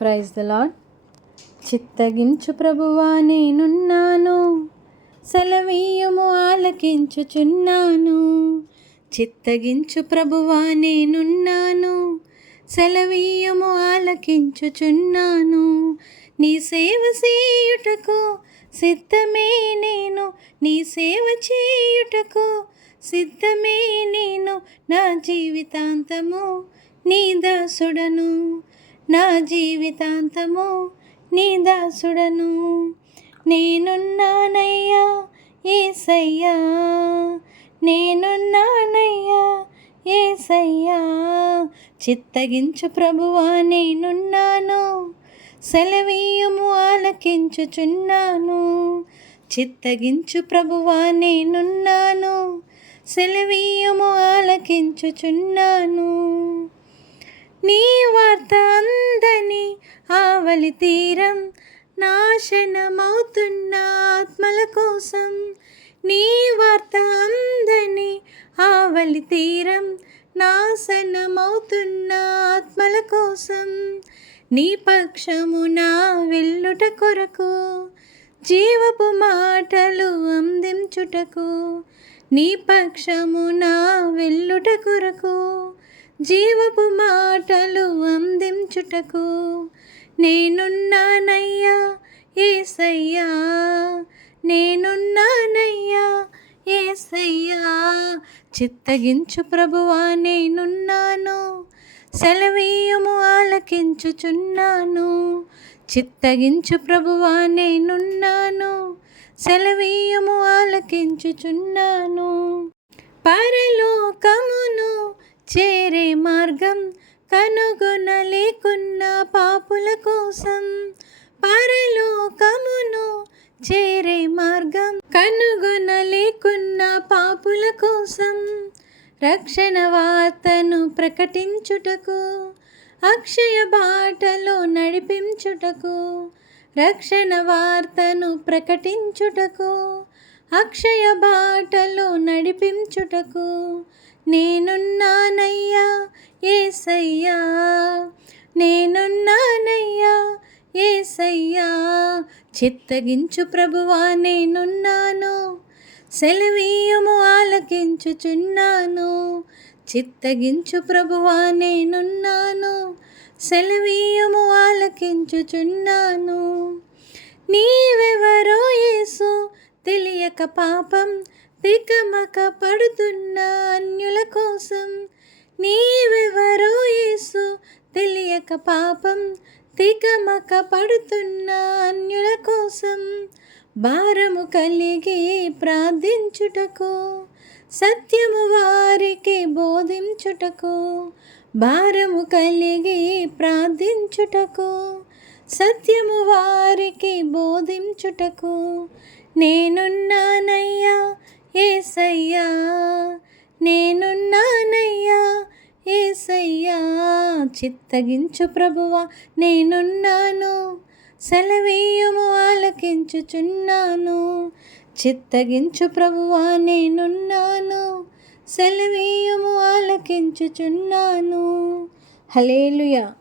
Praise the lord చిత్తగించు ప్రభువా నేనున్నాను. సెలవీయము ఆలకించుచున్నాను. చిత్తగించు ప్రభువా నేనున్నాను. సెలవీయము ఆలకించుచున్నాను. నీ సేవ చేయుటకు సిద్ధమే నేను. నీ సేవ చేయుటకు సిద్ధమే నేను. నా జీవితాంతము నీ దాసుడను. నా జీవితాంతము నీ దాసుడను. నేనున్నానయ్యా ఏసయ్యా. నేనున్నానయ్యా ఏసయ్యా. చిత్తగించు ప్రభువా నేనున్నాను. సెలవీయము ఆలకించుచున్నాను. చిత్తగించు ప్రభువా నేనున్నాను. సెలవీయము ఆలకించుచున్నాను. నీ వార్త అందని ఆవలి తీరం నాశనమవుతున్న ఆత్మల కోసం నీ వార్త అందని ఆవలి తీరం నాశనమవుతున్న ఆత్మల కోసం నీ పక్షమున వెళ్ళుట కొరకు జీవపు మాటలు అందించుటకు నీ పక్షము నా కొరకు జీవపు మాటలు అందించుటకు నేనున్నానయ్యా ఏసయ్యా. నేనున్నానయ్యా ఏసయ్యా. చిత్తగించు ప్రభువా నేనున్నాను. సెలవీయము ఆలకించుచున్నాను. చిత్తగించు ప్రభువా నేనున్నాను. సెలవీయము ఆలకించుచున్నాను. పరలోకము చేరే మార్గం కనుగొనలేకున్న పాపుల కోసం. పరలోకమును చేరే మార్గం కనుగొనలేకున్న పాపుల కోసం. రక్షణ వార్తను ప్రకటించుటకు అక్షయ బాటలో నడిపించుటకు రక్షణ వార్తను ప్రకటించుటకు అక్షయ బాటలో నడిపించుటకు నేనున్నానయ్యా ఏసయ్యా. నేనున్నానయ్యా ఏసయ్యా. చిత్తగించు ప్రభువా నేనున్నాను. సెలవీయము ఆలకించుచున్నాను. చిత్తగించు ప్రభువా నేనున్నాను. సెలవీయము ఆలకించుచున్నాను. నీవెవరో యేసు తెలియక పాపం తికమక పడుతున్న అన్యుల కోసం నీవెవరో యేసు తెలియక పాపం. తికమక పడుతున్న అన్యుల కోసం భారము కలిగి ప్రార్థించుటకు సత్యము వారికి బోధించుటకు భారము కలిగి ప్రార్థించుటకు సత్యము వారికి బోధించుటకు నేనున్నానయ్యా ఏసయ్యా నేనున్నానయ్యా ఏసయ్యా చిత్తగించు ప్రభువా నేనున్నాను సెలవీయము ఆలకించుచున్నాను చిత్తగించు ప్రభువా నేనున్నాను సెలవీయము ఆలకించుచున్నాను. హలేలుయా